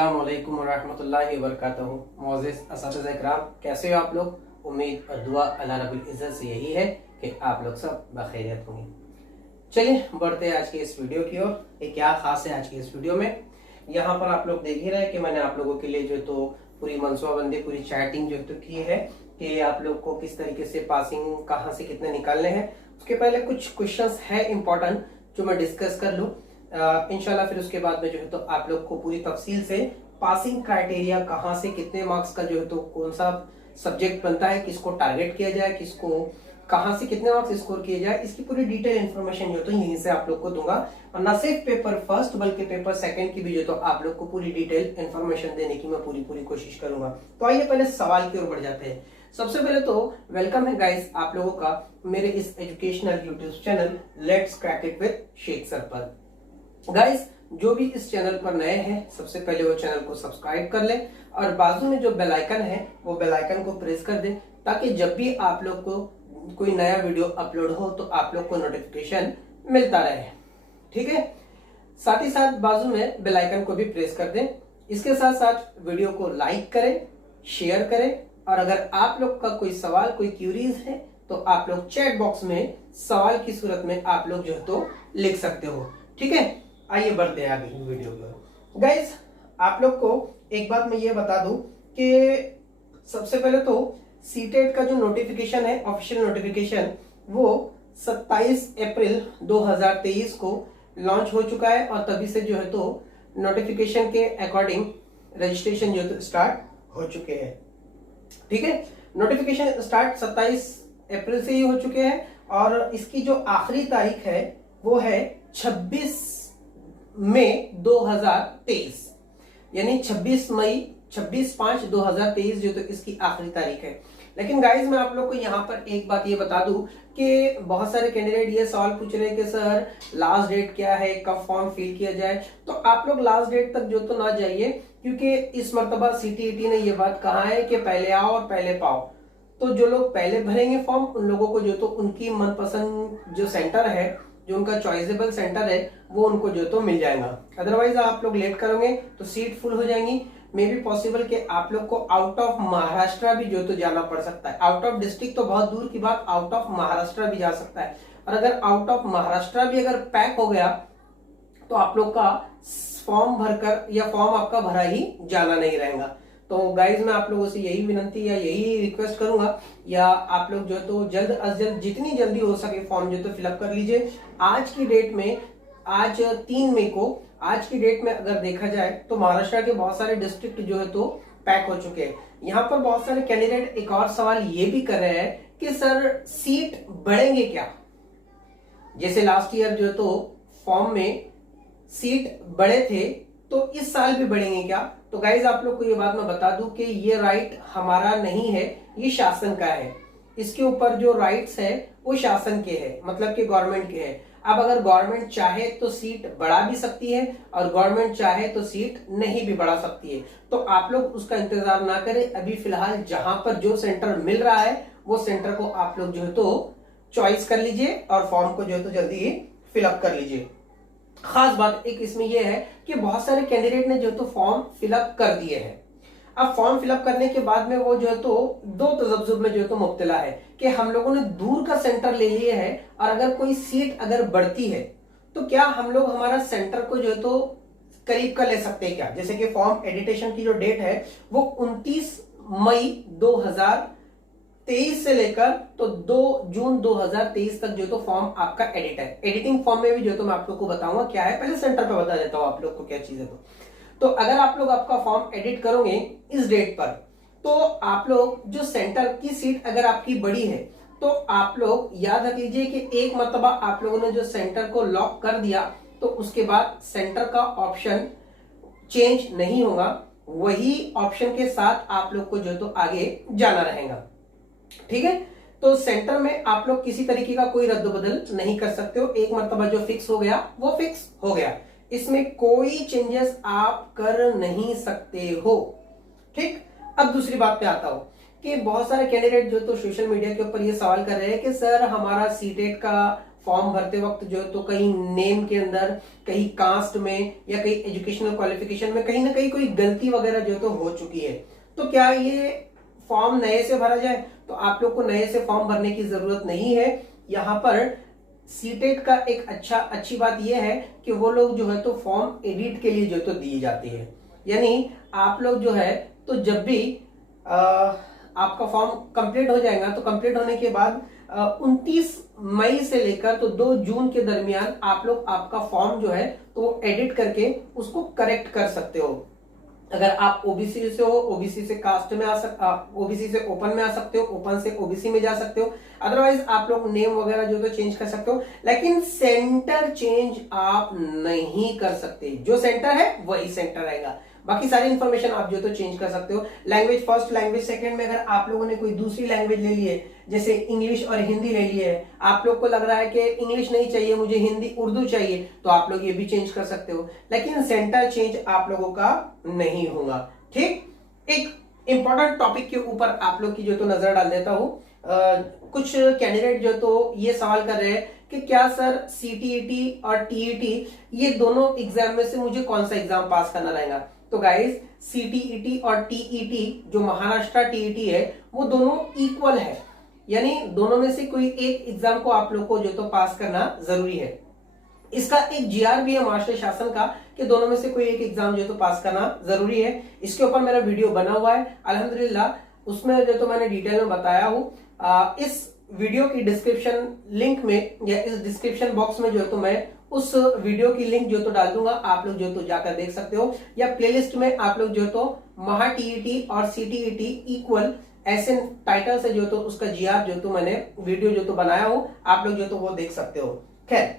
अस्सलाम वालेकुम वरहमतुल्लाहि वबरकातुहू। मोअज़्ज़िज़ असातिज़ा इकराम, कैसे हो आप लोग? उम्मीद और दुआ अल्लाह रब्बुल इज़्ज़त से यही है कि आप लोग सब बखैरियत होंगे। चलिए बढ़ते हैं आज की इस वीडियो की ओर। ये क्या खास है आज की इस वीडियो में, यहाँ पर आप लोग देख ही रहे हैं कि मैंने आप लोगों के लिए जो तो पूरी मनसूबाबंदी, पूरी चैटिंग जो तो की है कि आप लोग को किस तरीके से पासिंग कहाँ से कितने निकालने हैं। उसके पहले कुछ क्वेश्चंस है इंपॉर्टेंट जो मैं डिस्कस कर लूँ इंशाल्लाह, फिर उसके बाद में जो है तो आप लोग को पूरी तफसील से पासिंग क्राइटेरिया कहाँ से कितने मार्क्स का जो है तो कौन सा सब्जेक्ट बनता है, किसको टारगेट किया जाए, किसको कहाँ से कितने मार्क्स स्कोर किए जाए, इसकी पूरी डिटेल इन्फॉर्मेशन जो तो यहीं से आप लोग को दूंगा। और न सिर्फ पेपर फर्स्ट बल्कि पेपर सेकंड की भी जो तो आप लोग को पूरी डिटेल इन्फॉर्मेशन देने की मैं पूरी कोशिश करूंगा। तो आइए पहले सवाल की ओर बढ़ जाते हैं। सबसे पहले तो वेलकम है गाइस आप लोगों का मेरे इस educational YouTube channel let's crack it with Shaikh sir पर। गाइस जो भी इस चैनल पर नए हैं सबसे पहले वो चैनल को सब्सक्राइब कर ले और बाजू में जो बेल आइकन है वो बेल आइकन को प्रेस कर दे, ताकि जब भी आप लोग को कोई नया वीडियो अपलोड हो तो आप लोग को नोटिफिकेशन मिलता रहे। ठीक है, साथ ही साथ बाजू में बेल आइकन को भी प्रेस कर दें। इसके साथ साथ वीडियो को लाइक करें, शेयर करें, और अगर आप लोग का कोई सवाल, कोई क्यूरीज है तो आप लोग चैट बॉक्स में सवाल की सूरत में आप लोग जो है तो लिख सकते हो। ठीक है, आइए बढ़ते हैं आगे वीडियो पर। गाइस आप लोग को एक बात मैं ये बता दूं कि सबसे पहले तो सीटेट का जो नोटिफिकेशन है, ऑफिशियल नोटिफिकेशन, वो 27 अप्रैल 2023 को लॉन्च हो चुका है और तभी से जो है तो नोटिफिकेशन के अकॉर्डिंग रजिस्ट्रेशन जो तो स्टार्ट हो चुके हैं। ठीक है, नोटिफिकेशन स्टार्ट 27 अप्रैल से ही हो चुके हैं और इसकी जो आखिरी तारीख है वो है 26 मई 2023, यानी 26/5/2023 जो तो इसकी आखिरी तारीख है। लेकिन गाइज मैं आप लोग को यहाँ पर एक बात ये बता दूं कि बहुत सारे कैंडिडेट ये सवाल पूछ रहे हैं कि सर लास्ट डेट क्या है, कब फॉर्म फिल किया जाए। तो आप लोग लास्ट डेट तक जो तो ना जाइए, क्योंकि इस मर्तबा सीटीईटी ने ये बात कहा है कि पहले आओ और पहले पाओ। तो जो लोग पहले भरेंगे फॉर्म उन लोगों को जो तो उनकी मनपसंद जो सेंटर है, जो उनका चॉइसेबल सेंटर है, वो उनको जो तो मिल जाएगा। अदरवाइज आप लोग लेट करोगे तो सीट फुल हो जाएंगी। मे बी पॉसिबल कि आप लोग को आउट ऑफ महाराष्ट्र भी जो तो जाना पड़ सकता है। आउट ऑफ डिस्ट्रिक्ट तो बहुत दूर की बात, आउट ऑफ महाराष्ट्र भी जा सकता है। और अगर आउट ऑफ महाराष्ट्र भी अगर पैक हो गया तो आप लोग का फॉर्म भरकर या फॉर्म आपका भरा ही जाना नहीं रहेगा। तो गाइज मैं आप लोगों से यही विनंती या यही रिक्वेस्ट करूंगा, या आप लोग जो है तो जल्द अज जल्द जितनी जल्दी हो सके फॉर्म जो तो फिलअप कर लीजिए। आज की डेट में, आज 3 मई को, आज की डेट में अगर देखा जाए तो महाराष्ट्र के बहुत सारे डिस्ट्रिक्ट जो है तो पैक हो चुके हैं। यहाँ पर बहुत सारे कैंडिडेट एक और सवाल ये भी कर रहे हैं कि सर सीट बढ़ेंगे क्या? जैसे लास्ट ईयर जो है तो फॉर्म में सीट बढ़े थे तो इस साल भी बढ़ेंगे क्या? तो गाइज आप लोग को ये बात मैं बता दूं कि ये राइट हमारा नहीं है, ये शासन का है। इसके ऊपर जो राइट्स है वो शासन के है, मतलब कि गवर्नमेंट के है। अब अगर गवर्नमेंट चाहे तो सीट बढ़ा भी सकती है और गवर्नमेंट चाहे तो सीट नहीं भी बढ़ा सकती है। तो आप लोग उसका इंतजार ना करें, अभी फिलहाल जहां पर जो सेंटर मिल रहा है वो सेंटर को आप लोग जो है तो चॉइस कर लीजिए और फॉर्म को जो है तो जल्दी ही फिलअप कर लीजिए। खास बात एक इसमें यह है कि बहुत सारे कैंडिडेट ने जो तो फॉर्म फिलअप कर दिए हैं। अब फॉर्म फिलअप करने के बाद में वो जो है तो दो तजब्जुब में जो तो मुब्तला है कि हम लोगों ने दूर का सेंटर ले लिए है और अगर कोई सीट अगर बढ़ती है तो क्या हम लोग हमारा सेंटर को जो है तो करीब का ले सकते हैं क्या? जैसे कि फॉर्म एडिटेशन की जो डेट है वो 29 मई 2023 से लेकर तो 2 जून 2023 तक जो तो फॉर्म आपका एडिट है। एडिटिंग फॉर्म में भी जो तो मैं आप लोग को बताऊंगा क्या है, पहले सेंटर पे बता देता हूं आप लोग को क्या चीज है। तो अगर आप लोग आपका फॉर्म एडिट करोगे इस डेट पर तो आप लोग जो सेंटर की सीट अगर आपकी बड़ी है तो आप लोग याद रख लीजिए कि एक मर्तबा आप लोगों ने जो सेंटर को लॉक कर दिया तो उसके बाद सेंटर का ऑप्शन चेंज नहीं होगा, वही ऑप्शन के साथ आप लोग को जो तो आगे जाना रहेगा। ठीक है, तो सेंटर में आप लोग किसी तरीके का कोई रद्द बदल नहीं कर सकते हो। एक मर्तबा जो फिक्स हो गया वो फिक्स हो गया, इसमें कोई चेंजेस आप कर नहीं सकते हो। ठीक, अब दूसरी बात पे आता हूं कि बहुत सारे कैंडिडेट जो तो सोशल मीडिया के ऊपर ये सवाल कर रहे हैं कि सर हमारा सीटेट का फॉर्म भरते वक्त जो तो कहीं नेम के अंदर, कहीं कास्ट में या कहीं एजुकेशनल क्वालिफिकेशन में कहीं ना कहीं कोई गलती वगैरह जो तो हो चुकी है, तो क्या ये फॉर्म नए से भरा जाए? तो आप लोग को नए से फॉर्म भरने की जरूरत नहीं है। यहाँ पर सीटेट का एक अच्छी बात यह है कि वो लोग जो है तो फॉर्म एडिट के लिए जो तो दी जाती है। यानी आप लोग जो है तो जब भी आपका फॉर्म कंप्लीट हो जाएगा तो कंप्लीट होने के बाद 29 मई से लेकर तो 2 जून के दरमियान आप लोग आपका फॉर्म जो है तो एडिट करके उसको करेक्ट कर सकते हो। अगर आप ओबीसी से हो, ओबीसी से कास्ट में ओबीसी से ओपन में आ सकते हो, ओपन से ओबीसी में जा सकते हो। अदरवाइज आप लोग नेम वगैरह जो तो चेंज कर सकते हो, लेकिन सेंटर चेंज आप नहीं कर सकते। जो सेंटर है वही सेंटर रहेगा, बाकी सारी इंफॉर्मेशन आप जो तो चेंज कर सकते हो। लैंग्वेज फर्स्ट, लैंग्वेज सेकंड में अगर आप लोगों ने कोई दूसरी लैंग्वेज ले ली है, जैसे इंग्लिश और हिंदी ले ली है, आप लोग को लग रहा है कि इंग्लिश नहीं चाहिए, मुझे हिंदी उर्दू चाहिए, तो आप लोग ये भी चेंज कर सकते हो, लेकिन सेंटर चेंज आप लोगों का नहीं होगा। ठीक, एक इंपॉर्टेंट टॉपिक के ऊपर आप लोग की जो तो नजर डाल देता हूं। कुछ कैंडिडेट जो तो ये सवाल कर रहे हैं कि क्या सर सीटीईटी और टीईटी ये दोनों एग्जाम में से मुझे कौन सा एग्जाम पास करना रहेगा? तो गाइस, सीटीईटी और टीईटी जो महाराष्ट्र टीईटी है वो दोनों इक्वल है, यानी दोनों में से कोई एक एग्जाम को आप लोग को जो तो पास करना जरूरी है। इसका एक जीआर भी है महाराष्ट्र शासन का कि दोनों में से कोई एक एग्जाम जो तो पास करना जरूरी है। इसके ऊपर मेरा वीडियो बना हुआ है अल्हम्दुलिल्लाह, उसमें जो तो मैंने डिटेल में बताया हूं। इस वीडियो की डिस्क्रिप्शन लिंक में या इस डिस्क्रिप्शन बॉक्स में जो तो मैं उस वीडियो की लिंक जो तो डाल दूंगा, आप लोग जो तो जाकर देख सकते हो, या प्लेलिस्ट में आप लोग जो तो महा टीईटी और सीटीईटी इक्वल ऐसे टाइटल से जो तो उसका जीआर जो तो मैंने वीडियो जो तो बनाया हूं, आप लोग जो तो वो देख सकते हो। खैर,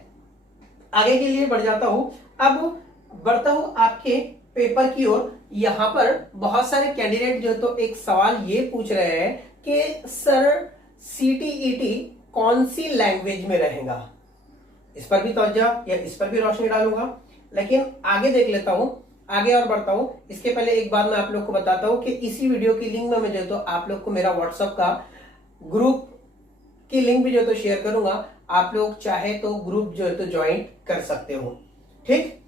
आगे के लिए बढ़ जाता हूं। अब बढ़ता हूं आपके पेपर की ओर। यहां पर बहुत सारे कैंडिडेट जो तो एक सवाल ये पूछ रहे हैं कि सर सीटीईटी कौन सी लैंग्वेज में रहेगा? इस पर भी तवज्जो या इस पर भी रोशनी डालूंगा, लेकिन आगे देख लेता हूं, आगे और बढ़ता हूं। इसके पहले एक बात मैं आप लोग को बताता हूं कि इसी वीडियो की लिंक में मैं जो तो आप लोग को मेरा व्हाट्सएप का ग्रुप की लिंक भी जो तो शेयर करूंगा, आप लोग चाहे तो ग्रुप जो है तो ज्वाइन कर सकते हो। ठीक,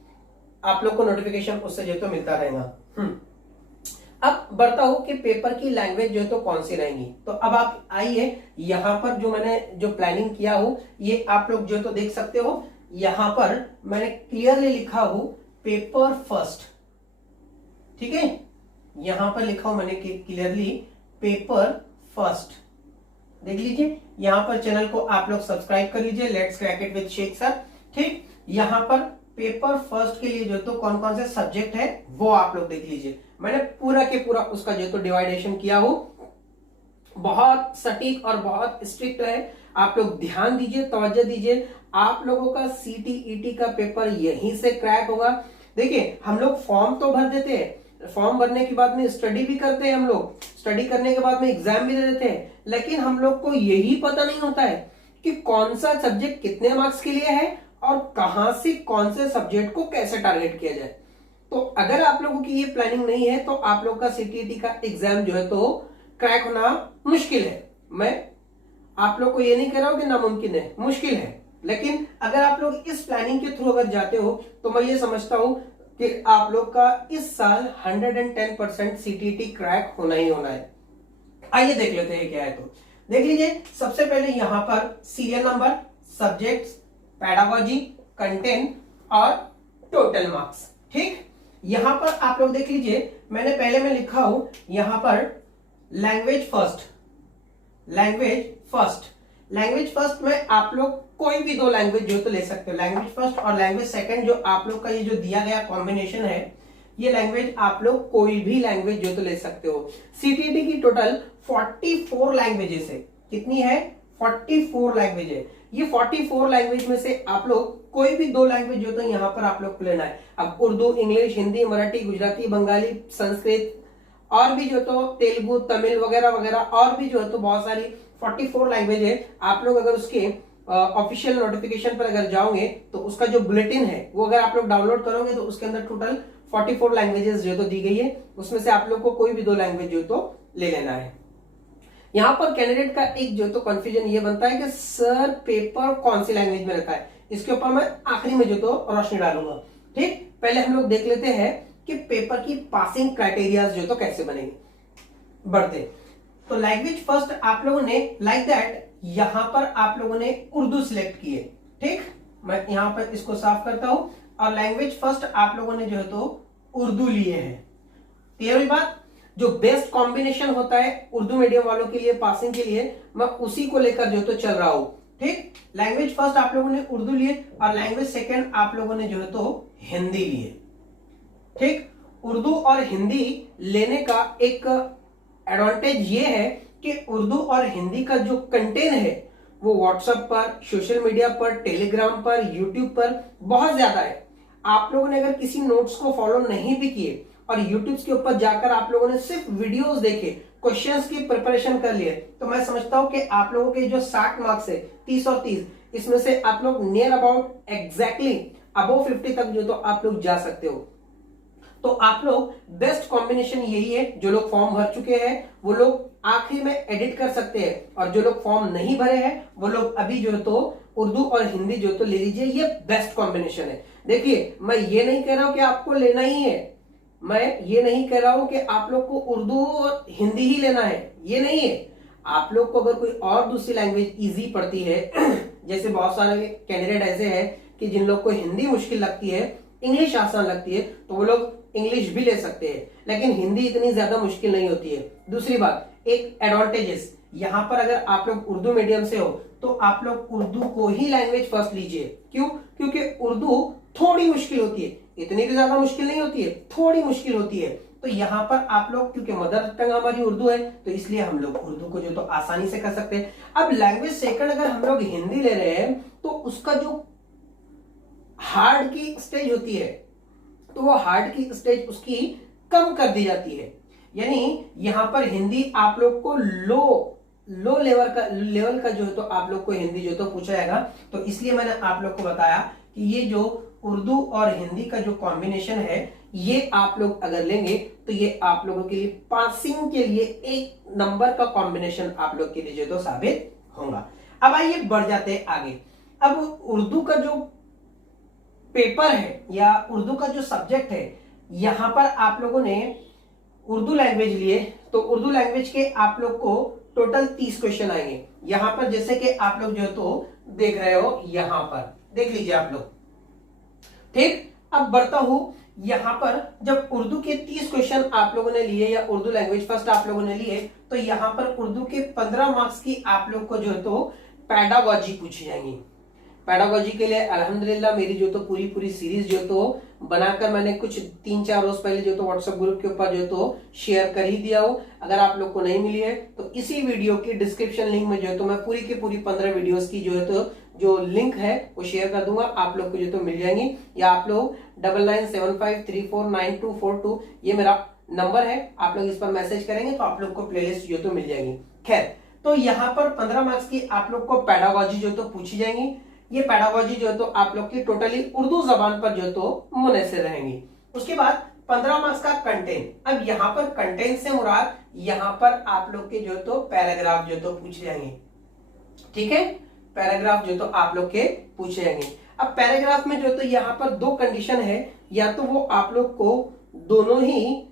आप लोग को नोटिफिकेशन उससे जो तो मिलता रहेगा। अब बढ़ता हूं कि पेपर की लैंग्वेज जो तो कौन सी रहेंगी। तो अब आप आइए, यहां पर जो मैंने जो प्लानिंग किया हूं ये आप लोग जो तो देख सकते हो। यहां पर मैंने क्लियरली लिखा हूं पेपर फर्स्ट। ठीक है, यहां पर लिखा हूं मैंने क्लियरली पेपर फर्स्ट। देख लीजिए, यहां पर चैनल को आप लोग सब्सक्राइब कर लीजिए, let's crack it with Shaikh sir. ठीक, यहां पर पेपर फर्स्ट के लिए जो तो कौन कौन से सब्जेक्ट है वो आप लोग देख लीजिए। मैंने पूरा के पूरा उसका जो तो डिवाइडेशन किया हो, बहुत सटीक और बहुत स्ट्रिक्ट है। आप लोग ध्यान दीजिए, तवज्जो दीजिए, आप लोगों का सीटीईटी का पेपर यहीं से क्रैक होगा। देखिए, हम लोग फॉर्म तो भर देते हैं, फॉर्म भरने के बाद में स्टडी भी करते हैं, हम लोग स्टडी करने के बाद में एग्जाम भी दे देते हैं, लेकिन हम लोग को यही पता नहीं होता है कि कौन सा सब्जेक्ट कितने मार्क्स के लिए है और कहां से कौन से सब्जेक्ट को कैसे टारगेट किया जाए। तो अगर आप लोगों की ये प्लानिंग नहीं है तो आप लोग का सीटीईटी का एग्जाम जो है तो क्रैक होना मुश्किल है। मैं आप लोग को ये नहीं कह रहा हूं कि नामुमकिन है, मुश्किल है, लेकिन अगर आप लोग इस प्लानिंग के थ्रू अगर जाते हो तो मैं ये समझता हूं कि आप लोग का इस साल 110% सीटीईटी क्रैक होना ही होना है। आइए देख लेते हैं क्या है। तो देख लीजिए, सबसे पहले यहां पर serial number, subjects, pedagogy, content और टोटल मार्क्स। ठीक, यहां पर आप लोग देख लीजिए, मैंने पहले में लिखा हूं यहां पर language first. Language first, language first में आप लोग कोई भी 2 लैंग्वेज जो तो ले सकते हो। लैंग्वेज फर्स्ट और लैंग्वेज सेकंड जो आप लोग का ये जो दिया गया कॉम्बिनेशन है, ये लैंग्वेज आप लोग कोई भी लैंग्वेज जो तो ले सकते हो। सीटीईटी की टोटल 44 लैंग्वेजेस है। कितनी है? 44 लैंग्वेज है। ये 44 लैंग्वेज में से आप लोग कोई भी 2 लैंग्वेज जो तो यहाँ पर आप लोग को लेना है। अब उर्दू, इंग्लिश, हिंदी, मराठी, गुजराती, बंगाली, संस्कृत और भी जो तो तेलुगु, तमिल वगैरह वगैरह और भी जो है तो बहुत सारी 44 लैंग्वेज है। आप लोग अगर उसके ऑफिशियल नोटिफिकेशन पर अगर जाओगे तो उसका जो बुलेटिन है वो अगर आप लोग डाउनलोड करोगे तो उसके अंदर टोटल 44 लैंग्वेजेस जो तो दी गई है, उसमें से आप लोग को कोई भी 2 लैंग्वेज जो तो ले लेना है। यहाँ पर कैंडिडेट का एक जो तो कंफ्यूजन ये बनता है कि सर पेपर कौन सी लैंग्वेज में रहता है, इसके ऊपर मैं आखिरी में जो तो रोशनी डालूंगा। ठीक, पहले हम लोग देख लेते हैं कि पेपर की पासिंग क्राइटेरिया जो तो कैसे बनेंगे। बढ़ते तो लैंग्वेज फर्स्ट आप लोगों ने लाइक दैट यहां पर आप लोगों ने उर्दू सिलेक्ट की है। ठीक, मैं यहां पर इसको साफ करता हूं और लैंग्वेज फर्स्ट आप लोगों ने जो है तो उर्दू लिए है। क्लियर हुई बात? जो बेस्ट कॉम्बिनेशन होता है उर्दू मीडियम वालों के लिए पासिंग के लिए, मैं उसी को लेकर जो तो चल रहा हूं। ठीक, लैंग्वेज फर्स्ट आप लोगों ने उर्दू लिए और लैंग्वेज सेकंड आप लोगों ने जो है तो हिंदी लिए। ठीक, उर्दू और हिंदी लेने का एक एडवांटेज ये है कि उर्दू और हिंदी का जो कंटेंट है वो व्हाट्सएप पर, सोशल मीडिया पर, टेलीग्राम पर, यूट्यूब पर बहुत ज्यादा है। आप लोगों ने अगर किसी नोट्स को फॉलो नहीं भी किए और यूट्यूब के ऊपर जाकर आप लोगों ने सिर्फ वीडियोस देखे, क्वेश्चंस की प्रिपरेशन कर लिए, तो मैं समझता हूं कि आप लोगों के जो 60 मार्क्स है 30 और 30, इसमें से आप लोग नियर अबाउट एग्जैक्टली अबव 50 तक जो तो आप लोग जा सकते हो। तो आप लोग बेस्ट कॉम्बिनेशन यही है, जो लोग फॉर्म भर चुके हैं वो लोग आखिर में एडिट कर सकते हैं और जो लोग फॉर्म नहीं भरे हैं वो लोग अभी जो है तो उर्दू और हिंदी जो तो ले लीजिए। ये बेस्ट कॉम्बिनेशन है। देखिए, मैं ये नहीं कह रहा हूं कि आपको लेना ही है, मैं ये नहीं कह रहा हूं कि आप लोग को उर्दू और हिंदी ही लेना है, ये नहीं है। आप लोग को अगर कोई और दूसरी लैंग्वेज इजी पड़ती है जैसे बहुत सारे कैंडिडेट ऐसे हैं कि जिन लोग को हिंदी मुश्किल लगती है, इंग्लिश आसान लगती है, तो वो लोग इंग्लिश भी ले सकते हैं, लेकिन हिंदी इतनी ज्यादा मुश्किल नहीं होती है। दूसरी बात, एक एडवांटेजेस यहां पर, अगर आप लोग उर्दू मीडियम से हो तो आप लोग उर्दू को ही लैंग्वेज फर्स्ट लीजिए। क्यों? क्योंकि उर्दू थोड़ी मुश्किल होती है, इतनी भी ज्यादा मुश्किल नहीं होती है, थोड़ी मुश्किल होती है। तो यहाँ पर आप लोग, क्योंकि मदर टंग हमारी उर्दू है, तो इसलिए हम लोग उर्दू को जो तो आसानी से कर सकते हैं। अब लैंग्वेज सेकंड अगर हम लोग हिंदी ले रहे हैं तो उसका जो हार्ड की स्टेज होती है तो वो हार्ड की स्टेज उसकी कम कर दी जाती है। यानी यहां पर हिंदी आप लोग को लो लेवल का जो है तो आप लोग को हिंदी जो तो पूछा जाएगा। तो इसलिए मैंने आप लोग को बताया कि ये जो उर्दू और हिंदी का जो कॉम्बिनेशन है, ये आप लोग अगर लेंगे तो ये आप लोगों के लिए पासिंग के लिए एक नंबर का कॉम्बिनेशन आप लोग के लिए जो तो साबित होगा। अब आइए बढ़ जाते हैं आगे। अब उर्दू का जो पेपर है या उर्दू का जो सब्जेक्ट है, यहां पर आप लोगों ने उर्दू लैंग्वेज लिए तो उर्दू लैंग्वेज के आप लोग को टोटल 30 क्वेश्चन आएंगे। यहां पर जैसे कि आप लोग जो तो देख रहे हो, यहां पर देख लीजिए आप लोग। ठीक, अब बढ़ता हूं। यहां पर जब उर्दू के 30 क्वेश्चन आप लोगों ने लिए या उर्दू लैंग्वेज फर्स्ट आप लोगों ने लिए, तो यहां पर उर्दू के 15 मार्क्स की आप लोग को जो है तो पैडागॉजी पूछी जाएंगी। पैडागॉजी के लिए अल्हम्दुलिल्लाह मेरी जो तो पूरी सीरीज जो तो बनाकर मैंने कुछ 3-4 रोज पहले जो तो व्हाट्सएप ग्रुप के ऊपर जो तो शेयर कर ही दिया हूं। अगर आप लोग को नहीं मिली है तो इसी वीडियो की डिस्क्रिप्शन लिंक में जो है तो मैं पूरी की पूरी 15 वीडियोस की जो है तो जो लिंक है वो शेयर कर दूंगा, आप लोग को जो तो मिल जाएंगी। या आप लोग 9975349242 ये मेरा नंबर है, आप लोग इस पर मैसेज करेंगे तो आप लोग को प्लेलिस्ट जो तो मिल जाएगी। खैर, तो यहाँ पर 15 मार्क्स की आप लोग को पैडागॉजी जो तो पूछी जाएंगी। ये पैडागॉजी जो है तो आप लोग की टोटली उर्दू जबान पर जो तो मुनहसर रहेंगी। उसके बाद 15 मार्क्स का कंटेंट। अब यहाँ पर कंटेंट से मुराद यहाँ पर आप लोग के जो तो पैराग्राफ जो तो पूछे जाएंगे। ठीक है, पैराग्राफ जो तो आप लोग के पूछे जाएंगे। अब पैराग्राफ में जो तो यहाँ पर 2 कंडीशन है, या तो वो आप लोग को दोनों ही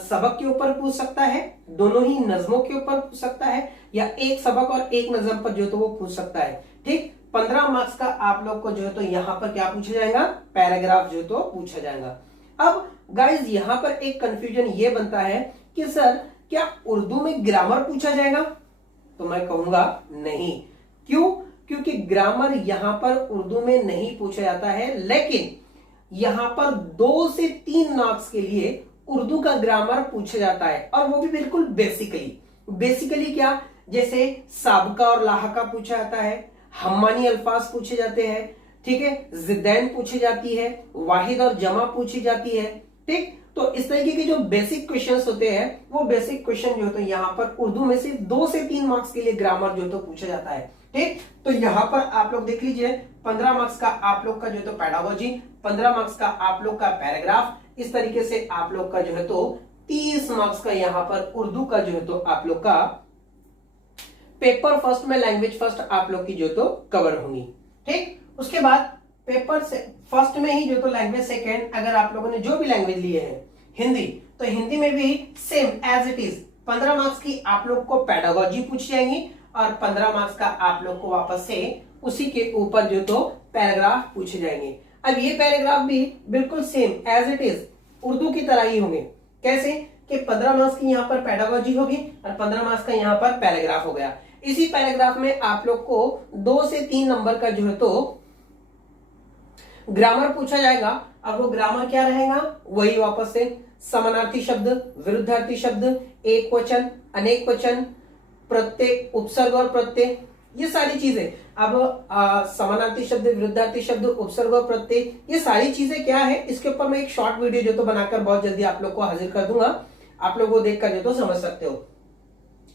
सबक के ऊपर पूछ सकता है, दोनों ही नज्मों के ऊपर पूछ सकता है, या एक सबक और एक नज्म पर जो तो वो पूछ सकता है। ठीक, 15 मार्क्स का आप लोग को जो है तो यहाँ पर क्या पूछा जाएगा? पैराग्राफ जो तो पूछा जाएगा। अब गाइज यहाँ पर एक कंफ्यूजन ये बनता है कि सर क्या उर्दू में ग्रामर पूछा जाएगा? तो मैं कहूंगा नहीं। क्यों? क्योंकि ग्रामर यहाँ पर उर्दू में नहीं पूछा जाता है, लेकिन यहाँ पर 2 से 3 मार्क्स के लिए उर्दू का ग्रामर पूछा जाता है, और वो भी बिल्कुल बेसिकली क्या, जैसे साबका और लाहका पूछा जाता है, हम्मानी अल्फाज पूछे जाते हैं, ठीक है, जिदैन पूछी जाती है, वाहिद और जमा पूछी जाती है। ठीक, तो इस तरीके के जो बेसिक क्वेश्चंस होते हैं वो बेसिक क्वेश्चन जो तो यहाँ पर उर्दू में सिर्फ 2 से 3 मार्क्स के लिए ग्रामर जो तो पूछा जाता है। ठीक, तो यहाँ पर आप लोग देख लीजिए 15 मार्क्स का आप लोग का जो तो पैडागॉजी, 15 मार्क्स का आप लोग का पैराग्राफ, इस तरीके से आप लोग का जो है तो 30 मार्क्स का यहाँ पर उर्दू का जो है तो आप लोग का पेपर फर्स्ट में लैंग्वेज फर्स्ट आप लोग की जो तो कवर होंगी। ठीक, उसके बाद पेपर से फर्स्ट में ही जो तो लैंग्वेज सेकेंड, अगर आप लोगों ने जो भी लैंग्वेज लिए हैं हिंदी, तो हिंदी में भी same as it is 15 marks की आप लोग को पेडागोजी पूछ जाएंगी और 15 मार्क्स का आप लोग को वापस से उसी के ऊपर जो तो पैराग्राफ पूछे जाएंगे। अब ये पैराग्राफ भी बिल्कुल same as it is Urdu की तरह ही होंगे। कैसे कि 15 मार्क्स की यहाँ पर पेडागोजी होगी और 15 मार्क्स का यहाँ पर पैराग्राफ हो गया। इसी पैराग्राफ में आप लोग को 2 से 3 नंबर का जो है तो ग्रामर पूछा जाएगा। अब वो ग्रामर क्या रहेगा, वही वापस से समानार्थी शब्द, विरुद्धार्थी शब्द, एक वचन, अनेक वचन, प्रत्यय, उपसर्ग और प्रत्यय, ये सारी चीजें। अब समानार्थी शब्द, विरुद्धार्थी शब्द, उपसर्ग और प्रत्यय, ये सारी चीजें क्या है, इसके ऊपर मैं एक शॉर्ट वीडियो जो तो बनाकर बहुत जल्दी आप लोग को हाजिर कर दूंगा, आप लोग वो देखकर जो तो समझ सकते हो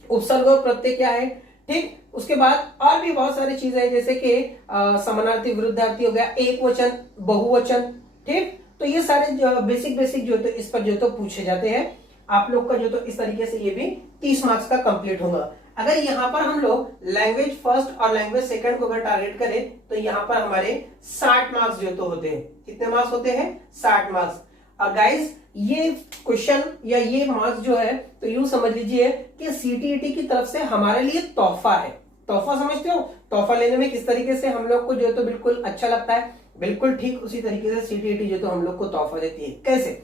उपसर्ग और प्रत्यय क्या है। ठीक, उसके बाद और भी बहुत सारी चीजें हैं जैसे कि समानार्थी, विरुद्धार्थी हो गया, एक वचन, बहुवचन। ठीक, तो ये सारे बेसिक जो तो इस पर जो तो पूछे जाते हैं। आप लोग का जो तो इस तरीके से ये भी 30 मार्क्स का कंप्लीट होगा। अगर यहाँ पर हम लोग लैंग्वेज फर्स्ट और लैंग्वेज सेकंड को अगर टारगेट करें तो यहाँ पर हमारे 60 मार्क्स जो तो होते हैं। कितने मार्क्स होते हैं, 60 मार्क्स। और गाइस ये क्वेश्चन या ये मार्क्स जो है तो यूं समझ लीजिए कि सीटीईटी की तरफ से हमारे लिए तोहफा है। तोहफा समझते हो, तोहफा लेने में किस तरीके से हम लोग को जो तो बिल्कुल अच्छा लगता है, बिल्कुल ठीक उसी तरीके से सीटीईटी जो तो हम लोग को तोहफा देती है। कैसे,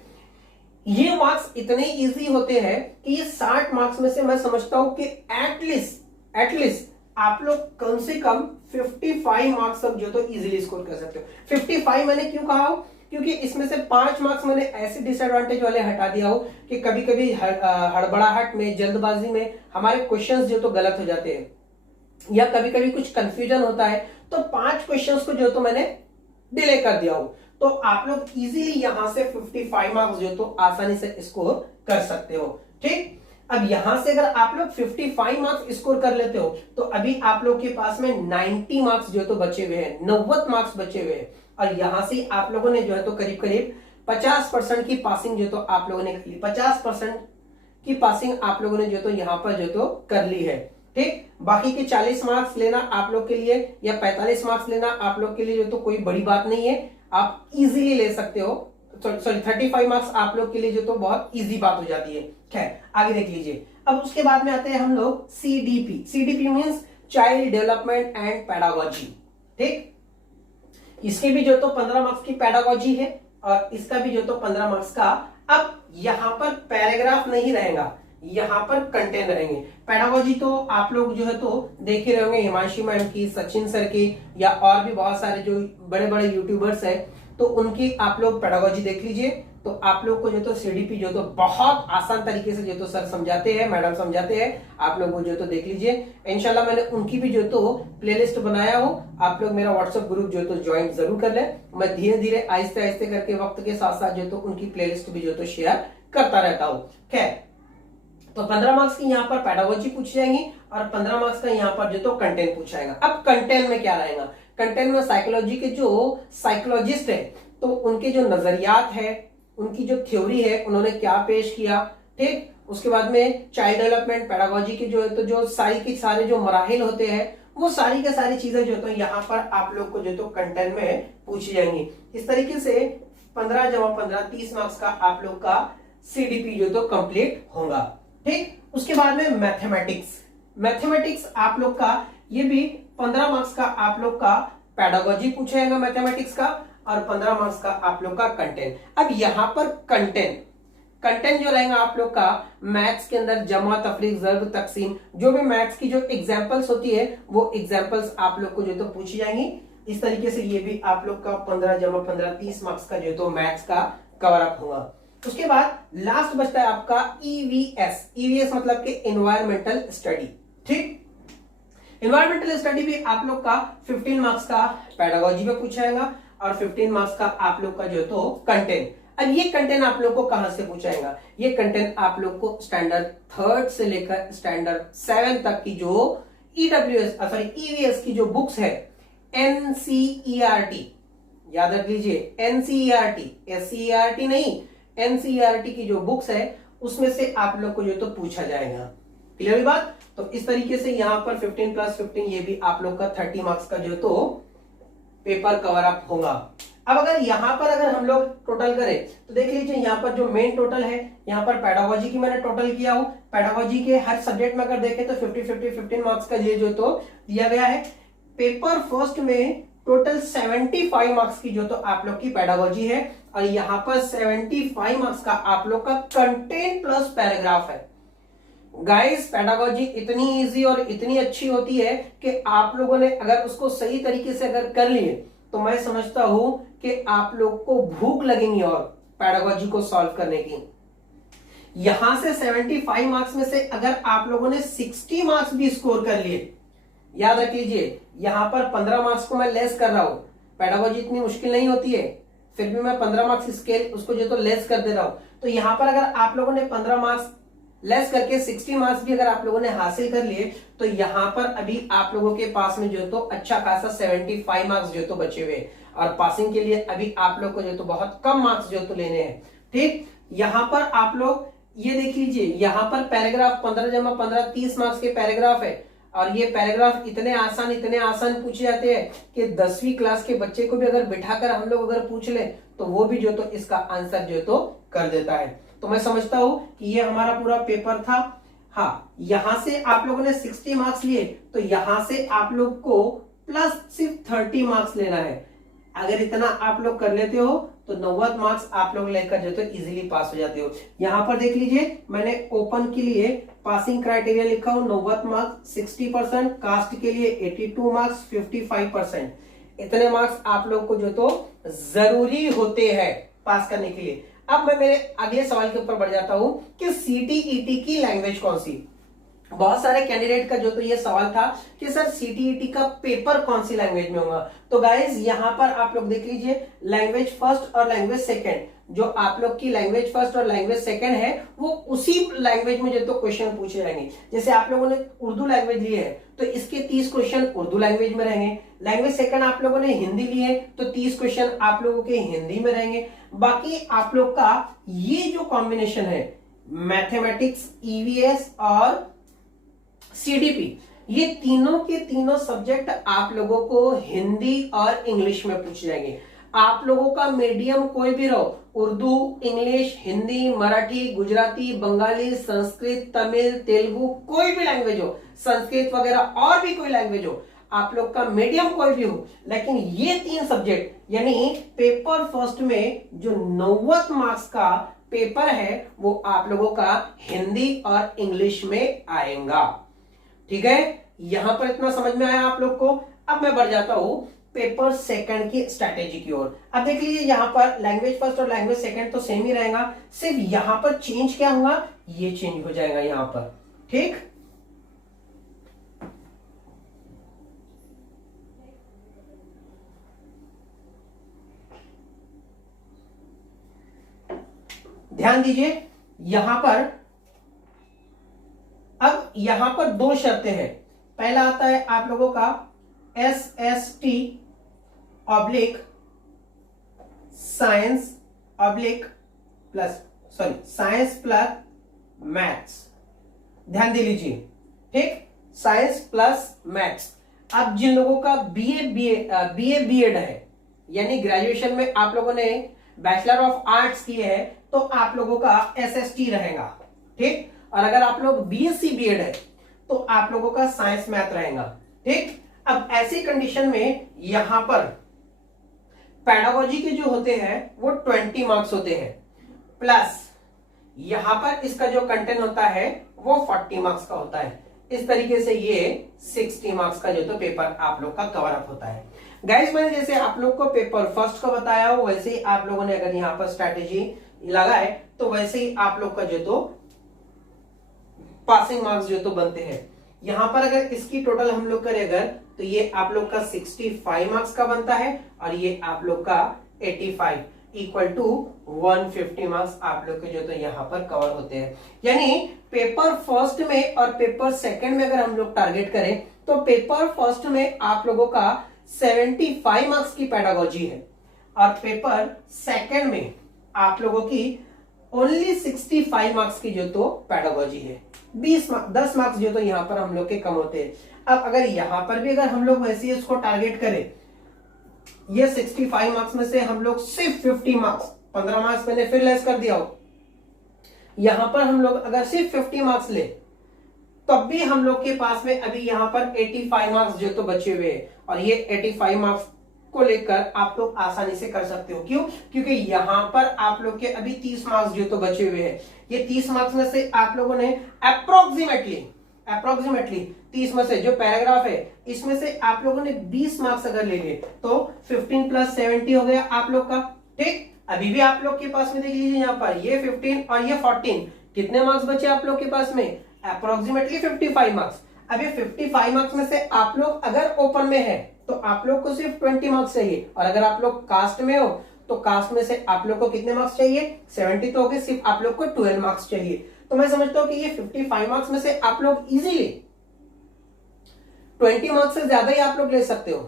ये मार्क्स इतने इजी होते हैं कि ये 60 मार्क्स में से मैं समझता हूं कि एटलीस्ट आप लोग कम से कम 55 मार्क्स तक जो तो इजीली स्कोर कर सकते हो। 55 मैंने क्यों कहा हो, क्योंकि इसमें से 5 मार्क्स मैंने ऐसे डिसएडवांटेज वाले हटा दिया हो कि कभी कभी हड़बड़ाहट में, जल्दबाजी में हमारे क्वेश्चंस जो तो गलत हो जाते हैं या कभी कभी कुछ कंफ्यूजन होता है, तो 5 क्वेश्चंस को जो तो मैंने डिले कर दिया हो, तो आप लोग इजीली यहां से 55 मार्क्स जो तो आसानी से स्कोर कर सकते हो। ठीक, अब यहां से अगर आप लोग 55 मार्क्स स्कोर कर लेते हो तो अभी आप लोग के पास में 90 मार्क्स जो तो बचे हुए हैं, 90 मार्क्स बचे हुए हैं। और यहां से आप लोगों ने जो है तो करीब करीब 50% की पासिंग जो तो आप लोगों ने कर ली, 50% की पासिंग आप लोगों ने जो तो यहां पर जो तो कर ली है। ठीक, बाकी के 40 मार्क्स लेना आप लोग के लिए या 45 मार्क्स लेना आप लोग के लिए जो तो कोई बड़ी बात नहीं है, आप इजीली ले सकते हो। सॉरी 35 मार्क्स आप लोग के लिए जो तो बहुत इजी बात हो जाती है। खैर आगे देख लीजिए। अब उसके बाद में आते हैं हम लोग CDP. CDP means child development and pedagogy. ठीक, इसके भी जो तो 15 मार्क्स की पेडागोजी है और इसका भी जो तो 15 मार्क्स का। अब यहां पर पैराग्राफ नहीं रहेगा, यहां पर कंटेंट रहेंगे। पेडागोजी तो आप लोग जो है तो देख ही रहे होंगे, हिमांशी मैम की, सचिन सर की या और भी बहुत सारे जो बड़े बड़े यूट्यूबर्स हैं तो उनकी आप लोग पेडागोजी देख लीजिए। तो आप लोग को जो तो सीडीपी जो तो बहुत आसान तरीके से जो तो सर समझाते हैं, मैडम समझाते हैं, आप लोग वो जो तो देख लीजिए। इंशाल्लाह मैंने उनकी भी जो तो प्लेलिस्ट बनाया हो, आप लोग मेरा व्हाट्सएप ग्रुप जो तो ज्वाइन जरूर कर ले। मैं धीरे धीरे आहिस्ते आहिस्ते करके वक्त के साथ साथ जो तो उनकी प्लेलिस्ट भी जो तो शेयर करता रहता हूं। खैर, तो 15 मार्क्स की यहाँ पर पेडागोजी पूछी जाएंगी और 15 मार्क्स का यहाँ पर जो तो कंटेंट पूछा जाएगा। अब कंटेंट में क्या रहेगा, कंटेंट में साइकोलॉजी के जो साइकोलॉजिस्ट है तो उनके जो नजरियात है, उनकी जो थ्योरी है, उन्होंने क्या पेश किया। ठीक, उसके बाद में चाइल्ड डेवलपमेंट पेडागोजी के जो है तो जो सारी के सारे जो मराहिल होते हैं वो सारी के सारी चीजें जो तो यहाँ पर आप लोग को जो तो कंटेंट में पूछी जाएंगी। इस तरीके से 15 जमा 15 30 मार्क्स का आप लोग का सीडीपी जो तो कंप्लीट होगा। ठीक, उसके बाद में मैथमेटिक्स आप लोग का ये भी 15 मार्क्स का आप लोग का पेडागोजी पूछा जाएगा मैथमेटिक्स का और 15 मार्क्स का आप लोग का कंटेंट। अब यहां पर कंटेंट जो रहेगा आप लोग का मैथ्स के अंदर जमा, तफरीक, ज़र्ब, तकसीम, जो भी मैथ्स की जो एग्जांपल्स होती है वो एग्जांपल्स आप लोग को जो तो पूछी जाएंगी। इस तरीके से ये भी आप लोग का 15 जमा 15 30 मार्क्स का जो तो मैथ्स का कवर अप होगा। उसके बाद लास्ट बचता है आपका ईवीएस मतलब कि एनवायरमेंटल स्टडी। ठीक, एनवायरमेंटल स्टडी भी आप लोग का 15 मार्क्स का पेडागोजी में पूछा जाएगा और 15 मार्क्स का आप लोग का जो तो कंटेंट। अब ये कंटेंट आप लोग को कहां से पूछा जाएगा, ये कंटेंट आप लोग को स्टैंडर्ड 3 से लेकर स्टैंडर्ड 7 तक की जो ईवीएस की जो बुक्स है, एनसीईआरटी, याद रख लीजिए एनसीईआरटी, एससीईआरटी नहीं, एनसीईआरटी की जो बुक्स है उसमें से आप लोग को जो तो पूछा जाएगा। क्लियर हुई बात। तो इस तरीके से यहाँ पर 15 + 15 ये भी आप लोग का 30 मार्क्स का जो तो पेपर कवर अप होगा। अब अगर यहां पर अगर हम लोग टोटल करें तो देख लीजिए यहाँ पर जो मेन टोटल है, यहाँ पर पेडागोजी की मैंने टोटल किया हूं। पेडागोजी के हर सब्जेक्ट में अगर देखें तो 50-50-15 मार्क्स का ये जो तो दिया गया है। पेपर फर्स्ट में टोटल 75 मार्क्स की जो तो आप लोग की पेडागोजी है, और यहाँ पर 75 मार्क्स का आप लोग का कंटेंट प्लस पैराग्राफ है। गाइस पेडागोजी इतनी इजी और इतनी अच्छी होती है कि आप लोगों ने अगर उसको सही तरीके से अगर कर लिए तो मैं समझता हूं कि आप लोग को भूख लगेगी और पेडागोजी को सॉल्व करने की। यहां से 75 मार्क्स में से अगर आप लोगों ने 60 मार्क्स भी स्कोर कर लिए, याद रख लीजिए यहां पर 15 मार्क्स को मैं लेस कर रहा हूं। पेडागोजी इतनी मुश्किल नहीं होती है, फिर भी मैं 15 मार्क्स स्केल उसको जो तो लेस कर दे रहा हूं। तो यहां पर अगर आप लोगों ने 15 मार्क्स लेस करके 60 मार्क्स भी अगर आप लोगों ने हासिल कर लिए तो यहां पर अभी आप लोगों के पास में जो तो अच्छा खासा 75 मार्क्स जो तो बचे हुए, और पासिंग के लिए अभी आप लोग को जो तो बहुत कम मार्क्स जो तो लेने हैं। ठीक, यहां पर आप लोग ये देख लीजिए, यहां पर पैराग्राफ 15 जमा 15 30 मार्क्स के पैराग्राफ है, और ये पैराग्राफ इतने आसान पूछे जाते हैं कि 10वीं क्लास के बच्चे को भी अगर बिठाकर हम लोग अगर पूछ ले तो वो भी जो तो इसका आंसर जो तो कर देता है। तो मैं समझता हूं कि ये हमारा पूरा पेपर था। हाँ, यहां से आप लोगों ने 60 मार्क्स लिए तो यहां से आप लोग को प्लस सिर्फ 30 मार्क्स लेना है। अगर इतना आप लोग कर लेते हो तो 90 मार्क्स आप लोग लेकर जो तो इजीली पास हो जाते हो। यहां पर देख लीजिए मैंने ओपन के लिए पासिंग क्राइटेरिया लिखा हूं 90 मार्क्स 60%, कास्ट के लिए 82 मार्क्स 55%। इतने मार्क्स आप लोग को जो तो जरूरी होते हैं पास करने के लिए। अब मैं मेरे अगले सवाल के ऊपर बढ़ जाता हूं कि सीटीईटी की लैंग्वेज कौन सी। बहुत सारे कैंडिडेट का जो तो ये सवाल था कि सर सीटीईटी का पेपर कौन सी लैंग्वेज में होगा। तो गाइज यहां पर आप लोग देख लीजिए लैंग्वेज फर्स्ट और लैंग्वेज सेकंड, जो आप लोग की लैंग्वेज फर्स्ट और लैंग्वेज सेकंड है वो उसी लैंग्वेज में जो तो क्वेश्चन पूछे जाएंगे। जैसे आप लोगों ने उर्दू लैंग्वेज ली है तो इसके 30 क्वेश्चन उर्दू लैंग्वेज में रहेंगे। लैंग्वेज सेकंड आप लोगों ने हिंदी ली है तो 30 क्वेश्चन आप लोगों के हिंदी में रहेंगे। बाकी आप लोग का ये जो कॉम्बिनेशन है मैथमेटिक्स, ईवीएस और सीडीपी, ये तीनों के तीनों सब्जेक्ट आप लोगों को हिंदी और इंग्लिश में पूछे जाएंगे। आप लोगों का मीडियम कोई भी रहो, उर्दू, इंग्लिश, हिंदी, मराठी, गुजराती, बंगाली, संस्कृत, तमिल, तेलुगु, कोई भी लैंग्वेज हो, संस्कृत वगैरह और भी कोई लैंग्वेज हो, आप लोग का मीडियम कोई भी हो, लेकिन ये 3 सब्जेक्ट यानी पेपर फर्स्ट में जो 90 मार्क्स का पेपर है वो आप लोगों का हिंदी और इंग्लिश में आएगा। ठीक है, यहां पर इतना समझ में आया आप लोग को। अब मैं बढ़ जाता हूं पेपर सेकंड की स्ट्रैटेजी की ओर। अब देख लीजिए यहां पर लैंग्वेज फर्स्ट और लैंग्वेज सेकंड तो सेम ही रहेगा, सिर्फ यहां पर चेंज क्या होगा, ये चेंज हो जाएगा यहां पर। ठीक, ध्यान दीजिए यहां पर अब यहां पर 2 शर्तें हैं। पहला आता है आप लोगों का SST oblique science oblique plus science plus maths. ध्यान दे लीजिए, ठीक, साइंस प्लस मैथ्स। अब जिन लोगों का बीए बीएड है यानी ग्रेजुएशन में आप लोगों ने बैचलर ऑफ आर्ट्स किए हैं तो आप लोगों का SST रहेगा। ठीक, और अगर आप लोग बीएससी बीएड है तो आप लोगों का साइंस मैथ रहेगा। ठीक, अब ऐसी कंडीशन में यहां पर पेडागोजी के जो होते हैं वो 20 मार्क्स होते हैं, प्लस यहां पर इसका जो कंटेंट होता है वो 40 मार्क्स का होता है। इस तरीके से ये 60 मार्क्स का जो तो पेपर आप लोग का कवर अप होता है। गाइस मैंने जैसे आप लोग को पेपर फर्स्ट का बताया हो वैसे ही आप लोगों ने अगर यहाँ पर स्ट्रैटेजी लगाए तो वैसे ही आप लोग का जो तो पासिंग मार्क्स जो तो बनते हैं। यहां पर अगर इसकी टोटल हम लोग करें अगर तो ये आप लोग का 65 मार्क्स का बनता है और ये आप लोग का 85 इक्वल टू 150 मार्क्स आप लोग के जो तो यहाँ पर कवर होते हैं। यानी पेपर फर्स्ट में और पेपर सेकंड में अगर हम लोग टारगेट करें तो पेपर फर्स्ट में आप लोगों का 75 मार्क्स की पेडागोजी है और पेपर सेकंड में आप लोगों की ओनली 65 मार्क्स की जो तो पेडागोजी है, 10 मार्क्स जो तो यहाँ पर हम लोग के कम होते हैं। अब अगर यहाँ पर भी अगर हम लोग वैसे ही इसको टारगेट करें, ये 65 मार्क्स में से हम लोग सिर्फ 50 मार्क्स, 15 मार्क्स मैंने फिर लेस कर दिया हो, यहां पर हम लोग अगर सिर्फ 50 मार्क्स ले तब भी हम लोग के पास में अभी यहाँ पर 85 मार्क्स जो तो बचे हुए हैं, और ये 85 मार्क्स को लेकर आप लोग आसानी से कर सकते हो। क्यों? क्योंकि यहाँ पर आप लोग के अभी 30 मार्क्स जो तो बचे हुए हैं। ये 30 मार्क्स में से आप लोगों ने अप्रोक्सीमेटली 30 में से जो पैराग्राफ है इसमें से आप लोगों ने 20 मार्क्स अगर ले लिए तो 15 प्लस 70 हो गया आप लोग का। ठीक, अभी भी आप लोग के पास में देख लीजिए यहाँ पर ये 15 और ये 14, कितने मार्क्स बचे आप लोग के पास में? Approximately 55 marks. अब ये 55 मार्क्स में से आप लोग अगर ओपन में है तो आप लोग को सिर्फ 20 मार्क्स चाहिए, और अगर आप लोग कास्ट में हो तो कास्ट में से आप लोग को कितने मार्क्स चाहिए? 70 तो हो गए, सिर्फ आप लोग को 12 मार्क्स चाहिए। तो मैं समझता हूं कि ये 55 मार्क्स में से आप लोग इजीली 20 मार्क्स से ज्यादा ही आप लोग ले सकते हो।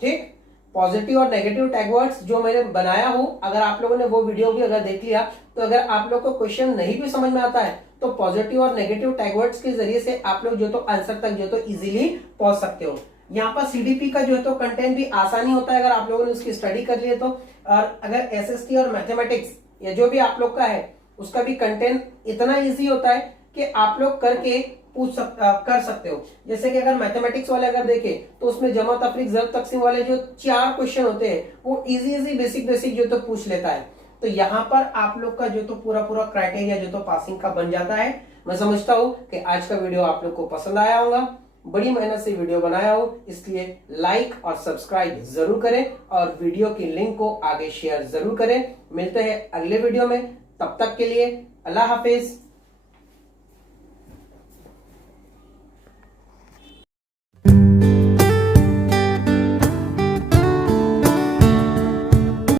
ठीक, पॉजिटिव और नेगेटिव टैग वर्ड्स जो मैंने बनाया हूं, अगर आप लोगों ने वो वीडियो भी अगर देख लिया तो अगर आप लोग को क्वेश्चन नहीं भी समझ में आता है तो पॉजिटिव और नेगेटिव टैग वर्ड्स के जरिए से आप लोग जो तो आंसर तक जो तो इजीली पहुंच सकते हो। यहाँ पर सीडीपी का जो है तो कंटेंट भी आसानी होता है अगर आप लोगों ने उसकी स्टडी कर लिए तो, और अगर एसएसटी और मैथमेटिक्स या जो भी आप लोग का है उसका भी कंटेंट इतना इजी होता है कि आप लोग करके कर सकते हो। जैसे कि अगर मैथमेटिक्स वाले अगर देखें तो उसमें जमा तफरीक ज़र्ब तकसीम वाले जो 4 क्वेश्चन होते हैं वो इजी बेसिक जो तो पूछ लेता है। तो यहाँ पर आप लोग का जो तो पूरा क्राइटेरिया जो तो पासिंग का बन जाता है। मैं समझता हूँ कि आज का वीडियो आप लोग को पसंद आया होगा, बड़ी मेहनत से वीडियो बनाया हो, इसलिए लाइक और सब्सक्राइब जरूर करें और वीडियो की लिंक को आगे शेयर जरूर करें। मिलते हैं अगले वीडियो में, तब तक के लिए अल्लाह हाफिज।